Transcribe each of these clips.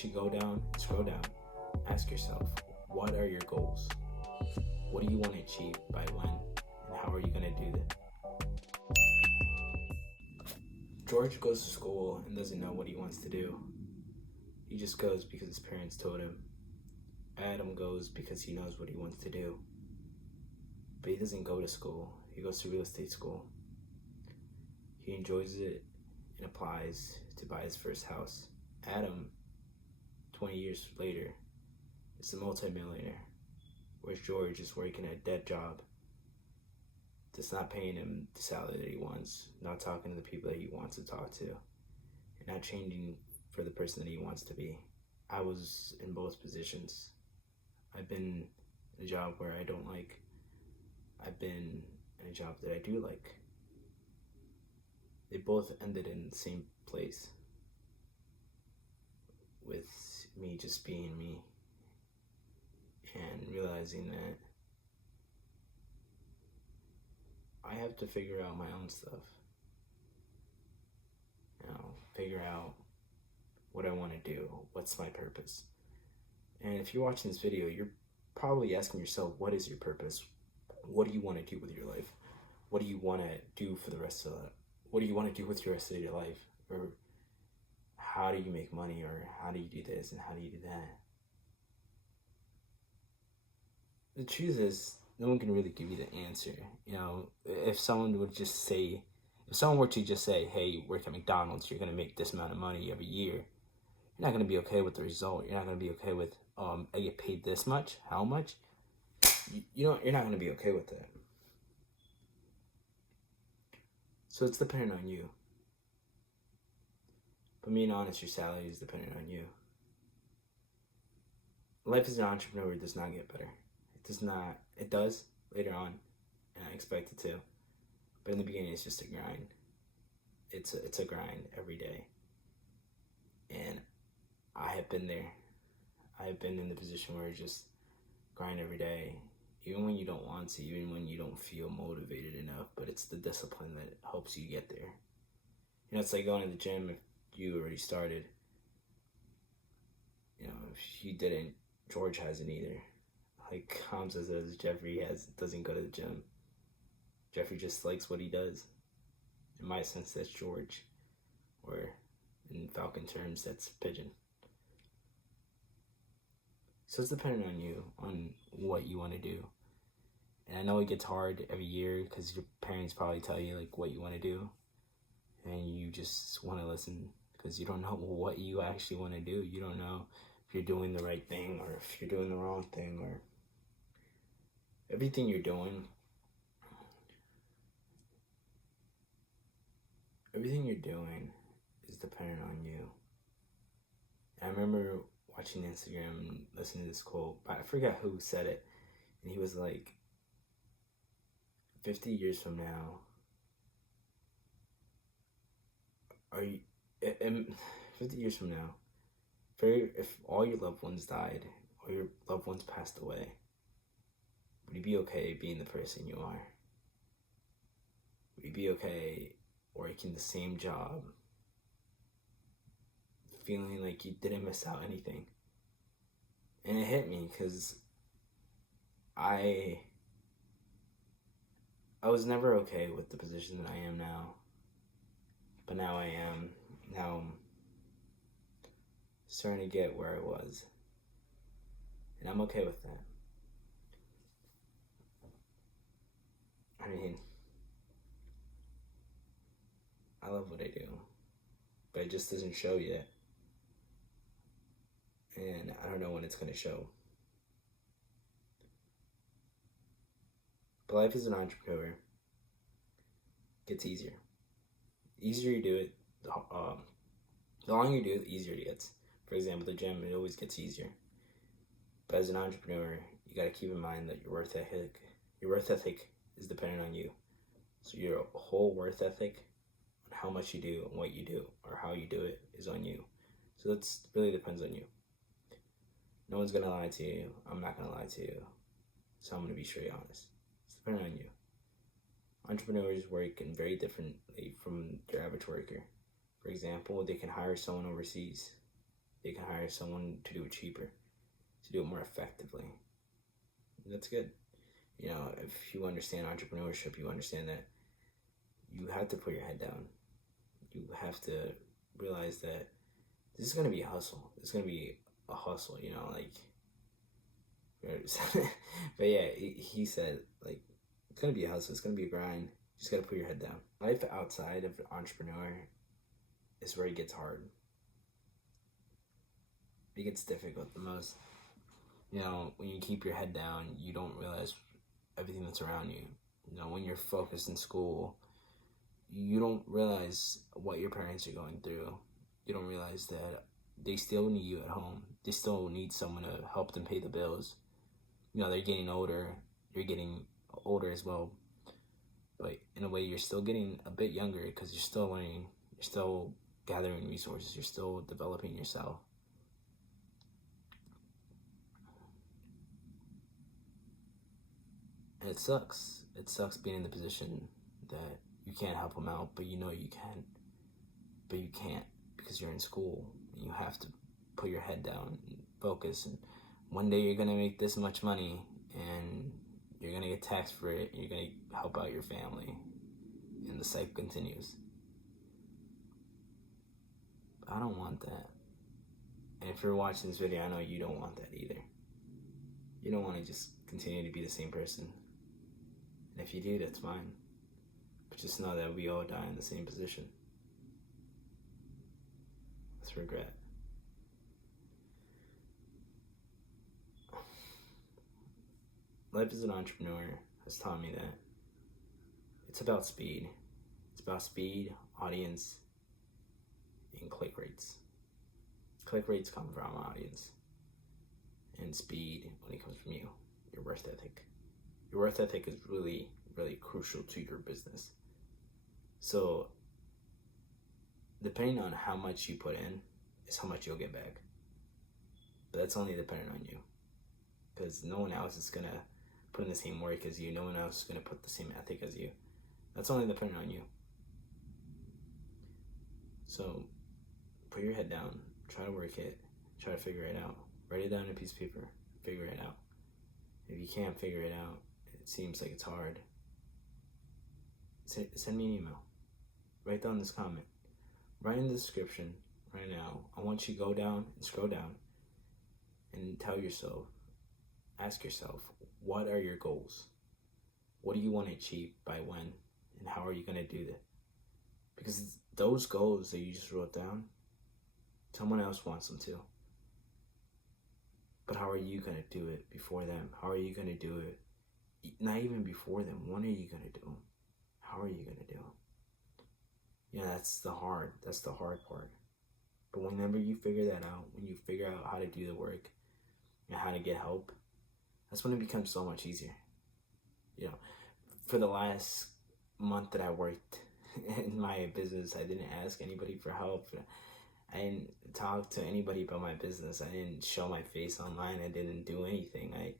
once you go down, scroll down, ask yourself, what are your goals? What do you want to achieve by when? And how are you going to do that? George goes to school and doesn't know what he wants to do. He just goes because his parents told him. Adam goes because he knows what he wants to do. But he doesn't go to school. He goes to real estate school. He enjoys it and applies to buy his first house. Adam, 20 years later, is a multimillionaire, whereas George is working a dead job that's not paying him the salary that he wants, not talking to the people that he wants to talk to, and not changing for the person that he wants to be. I was in both positions. I've been in a job where I don't like. I've been in a job that I do like. They both ended in the same place, with me just being me and realizing that I have to figure out my own stuff. Figure out what I want to do, what's my purpose. And if you're watching this video, you're probably asking yourself, what is your purpose? What do you want to do with your life? What do you want to do for the rest of it? What do you want to do with the rest of your life? Or how do you make money? Or how do you do this and how do you do that? The truth is, no one can really give you the answer. If someone were to just say, hey, work at McDonald's, you're going to make this amount of money every year, you're not going to be okay with the result. You're not going to be okay with, I get paid this much, how much? You're not going to be okay with that. So it's dependent on you. But being honest, your salary is dependent on you. Life as an entrepreneur does not get better. It does not. It does later on, and I expect it to. But in the beginning, it's just a grind. It's a grind every day. And I have been there. I have been in the position where it's just grind every day, even when you don't want to, even when you don't feel motivated enough. But it's the discipline that helps you get there. It's like going to the gym. If you already started, if you didn't, George hasn't either. Like Hamza says, Jeffrey doesn't go to the gym. Jeffrey just likes what he does. In my sense, that's George. Or in Falcon terms, that's Pigeon. So it's dependent on you, on what you want to do. And I know it gets hard every year because your parents probably tell you like what you want to do. And you just want to listen because you don't know what you actually want to do. You don't know if you're doing the right thing or if you're doing the wrong thing, or everything you're doing. Everything you're doing is dependent on you. And I remember watching Instagram and listening to this quote, but I forgot who said it. And he was like, 50 years from now, 50 years from now, if all your loved ones died or your loved ones passed away, would you be okay being the person you are? Would you be okay working the same job, feeling like you didn't miss out anything? And it hit me because I was never okay with the position that I am now. But now I am. Now I'm starting to get where I was. And I'm okay with that. I mean, I love what I do. But it just doesn't show yet. And I don't know when it's going to show. But life as an entrepreneur gets easier. The easier you do it, the longer you do it, the easier it gets. For example, the gym, it always gets easier. But as an entrepreneur, you got to keep in mind that your worth ethic is dependent on you. So your whole worth ethic on how much you do and what you do or how you do it is on you. So that's really depends on you. No one's going to lie to you. I'm not going to lie to you. So I'm going to be straight honest. It's dependent on you. Entrepreneurs work in very differently from your average worker. For example, they can hire someone overseas They can hire someone to do it cheaper, to do it more effectively. That's good. If you understand entrepreneurship, you understand that you have to put your head down. You have to realize that this is going to be a hustle. It's going to be a hustle, but yeah, he said, it's going to be a hustle. It's going to be a grind. You just got to put your head down. Life outside of an entrepreneur is where it gets hard. It gets difficult the most. When you keep your head down, you don't realize everything that's around you. When you're focused in school, you don't realize what your parents are going through. You don't realize that they still need you at home. They still need someone to help them pay the bills. They're getting older. You're getting older as well. But in a way, you're still getting a bit younger because you're still learning. You're still gathering resources. You're still developing yourself. And it sucks. It sucks being in the position that you can't help them out, but you know you can. But you can't because you're in school. And you have to put your head down and focus. And one day you're going to make this much money and you're going to get taxed for it. You're going to help out your family. And the cycle continues. I don't want that. And if you're watching this video, I know you don't want that either. You don't want to just continue to be the same person. And if you do, that's fine. But just know that we all die in the same position. With regret. Life as an entrepreneur has taught me that it's about speed. It's about speed, audience, and click rates. Click rates come from audience. And speed when it comes from you, your worth ethic. Your worth ethic is really, really crucial to your business. So, depending on how much you put in, is how much you'll get back. But that's only dependent on you. Because no one else is going to put in the same work as you. No one else is going to put the same ethic as you. That's only dependent on you. So, put your head down. Try to work it. Try to figure it out. Write it down on a piece of paper. Figure it out. If you can't figure it out, it seems like it's hard, send me an email. Write down this comment. Write in the description right now. I want you to go down and scroll down and tell yourself, ask yourself, what are your goals? What do you want to achieve by when? And how are you going to do that? Because those goals that you just wrote down, someone else wants them too. But how are you going to do it before them? How are you going to do it? Not even before them. When are you going to do them? How are you going to do them? That's the hard part. But whenever you figure that out, when you figure out how to do the work and how to get help, that's when it becomes so much easier. For the last month that I worked in my business, I didn't ask anybody for help. I didn't talk to anybody about my business. I didn't show my face online. I didn't do anything. I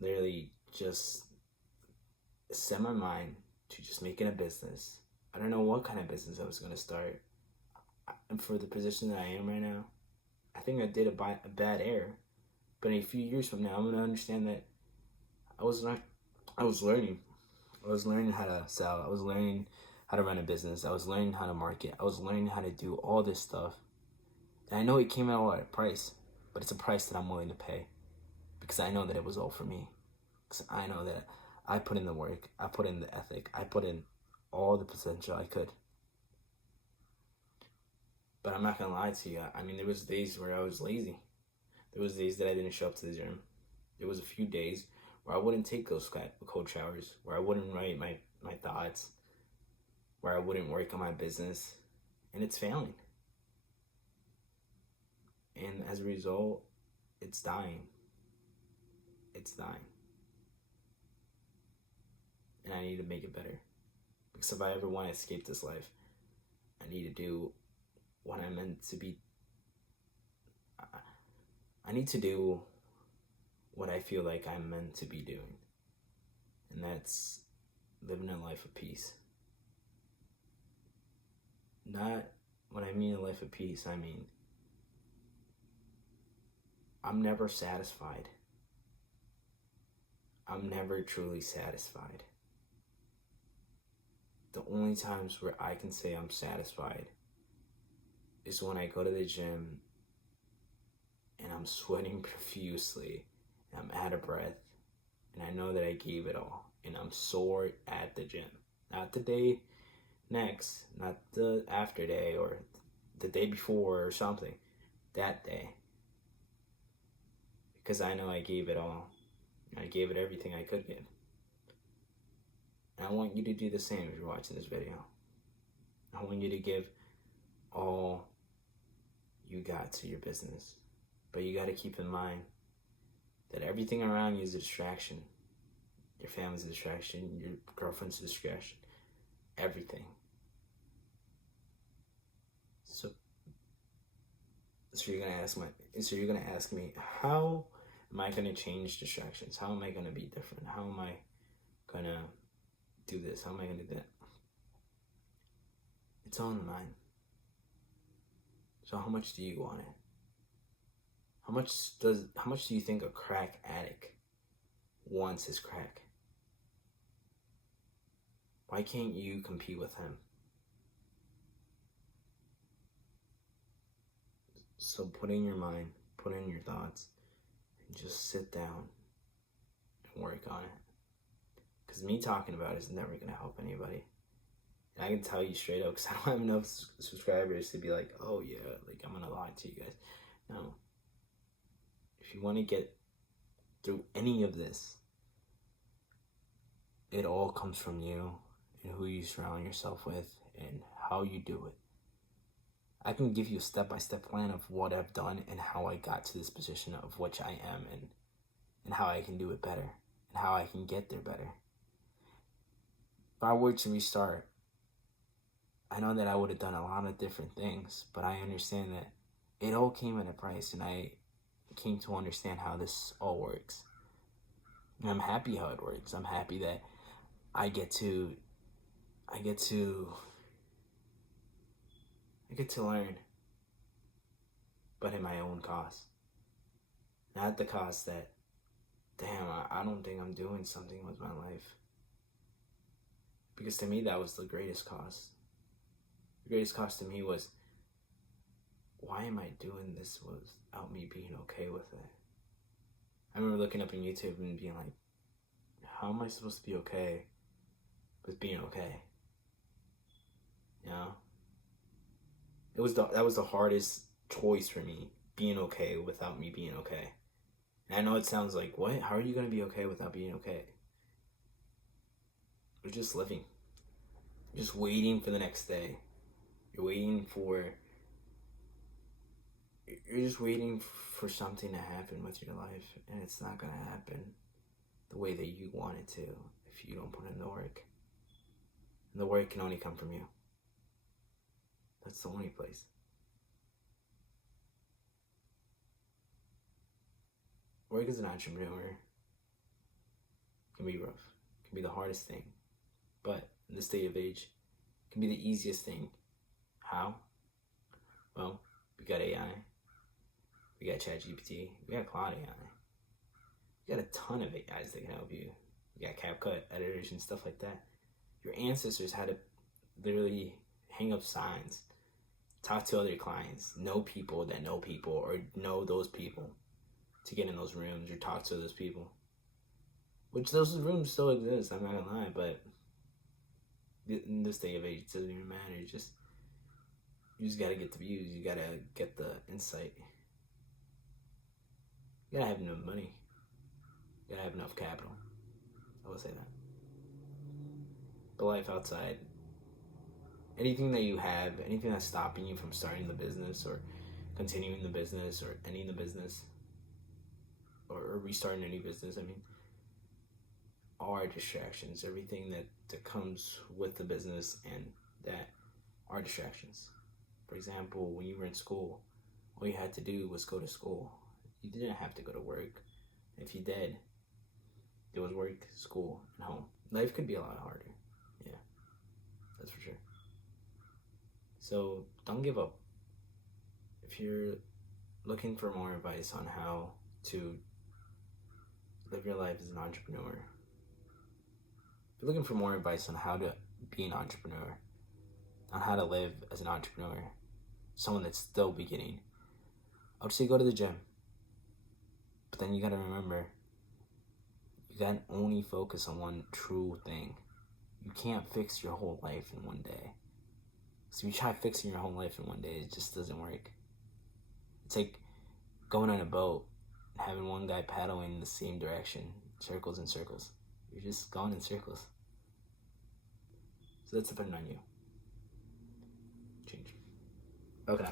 literally just set my mind to just making a business. I don't know what kind of business I was going to start. And for the position that I am right now, I think I did a bad error. But in a few years from now, I'm going to understand that I was learning. I was learning how to sell. I was learning how to run a business. I was learning how to market. I was learning how to do all this stuff. And I know it came out at a price, but it's a price that I'm willing to pay because I know that it was all for me. Because I know that I put in the work, I put in the ethic, I put in all the potential I could. But I'm not going to lie to you. I mean, there was days where I was lazy. There was days that I didn't show up to the gym. There was a few days where I wouldn't take those cold showers, where I wouldn't write my thoughts, where I wouldn't work on my business. And it's failing. And as a result, it's dying. It's dying. And I need to make it better. Because if I ever want to escape this life, I need to do what I'm meant to be. I need to do what I feel like I'm meant to be doing. And that's living a life of peace. Not when I mean a life of peace, I mean I'm never satisfied. I'm never truly satisfied. The only times where I can say I'm satisfied is when I go to the gym and I'm sweating profusely and I'm out of breath and I know that I gave it all and I'm sore at the gym. Not the day next, not the after day or the day before or something. That day. Because I know I gave it all. I gave it everything I could give. And I want you to do the same if you're watching this video. I want you to give all you got to your business. But you got to keep in mind that everything around you is a distraction. Your family's a distraction. Your girlfriend's a distraction. Everything. So you're gonna ask me, how am I gonna change distractions? How am I gonna be different? How am I gonna do this? How am I gonna do that? It's all in the mind. So how much do you want it? How much do you think a crack addict wants his crack? Why can't you compete with him? So put in your mind, put in your thoughts, and just sit down and work on it. Because me talking about it is never going to help anybody. And I can tell you straight up, because I don't have enough subscribers to be like, oh yeah, like I'm going to lie to you guys. No. If you want to get through any of this, it all comes from you and who you surround yourself with and how you do it. I can give you a step-by-step plan of what I've done and how I got to this position of which I am and how I can do it better and how I can get there better. If I were to restart, I know that I would have done a lot of different things, but I understand that it all came at a price, and I came to understand how this all works. And I'm happy how it works. I'm happy that I get to learn, but at my own cost. Not the cost that, damn, I don't think I'm doing something with my life. Because to me, that was the greatest cost. The greatest cost to me was, why am I doing this without me being okay with it? I remember looking up on YouTube and being like, how am I supposed to be okay with being okay? You know? That was the hardest choice for me, being okay without me being okay. And I know it sounds like, what? How are you going to be okay without being okay? You're just living. You're just waiting for the next day. You're just waiting for something to happen with your life, and it's not going to happen the way that you want it to if you don't put in the work. And the work can only come from you. That's the only place. Work as an entrepreneur can be rough. It can be the hardest thing. But in this day of age, it can be the easiest thing. How? Well, we got AI. We got ChatGPT. We got Claude AI. We got a ton of AIs that can help you. We got CapCut editors and stuff like that. Your ancestors had to literally hang up signs, talk to other clients, know people that know people, or know those people to get in those rooms or talk to those people. Which those rooms still exist, I'm not gonna lie, but in this day of age, it doesn't even matter. You just gotta get the views, you gotta get the insight. You gotta have enough money. You gotta have enough capital. I would say that. But life outside, anything that you have, anything that's stopping you from starting the business or continuing the business or ending the business or restarting any business, are distractions. Everything that comes with the business and that are distractions. For example, when you were in school, all you had to do was go to school. You didn't have to go to work. If you did, it was work, school, and home. Life could be a lot harder. Yeah, that's for sure. So don't give up. If you're looking for more advice on how to live your life as an entrepreneur, if you're looking for more advice on how to be an entrepreneur, on how to live as an entrepreneur, someone that's still beginning, I would say go to the gym. But then you gotta remember, you gotta only focus on one true thing. You can't fix your whole life in one day. So if you try fixing your whole life in one day, it just doesn't work. It's like going on a boat and having one guy paddling in the same direction, circles and circles. You're just going in circles. So that's dependent on you. Change. Okay.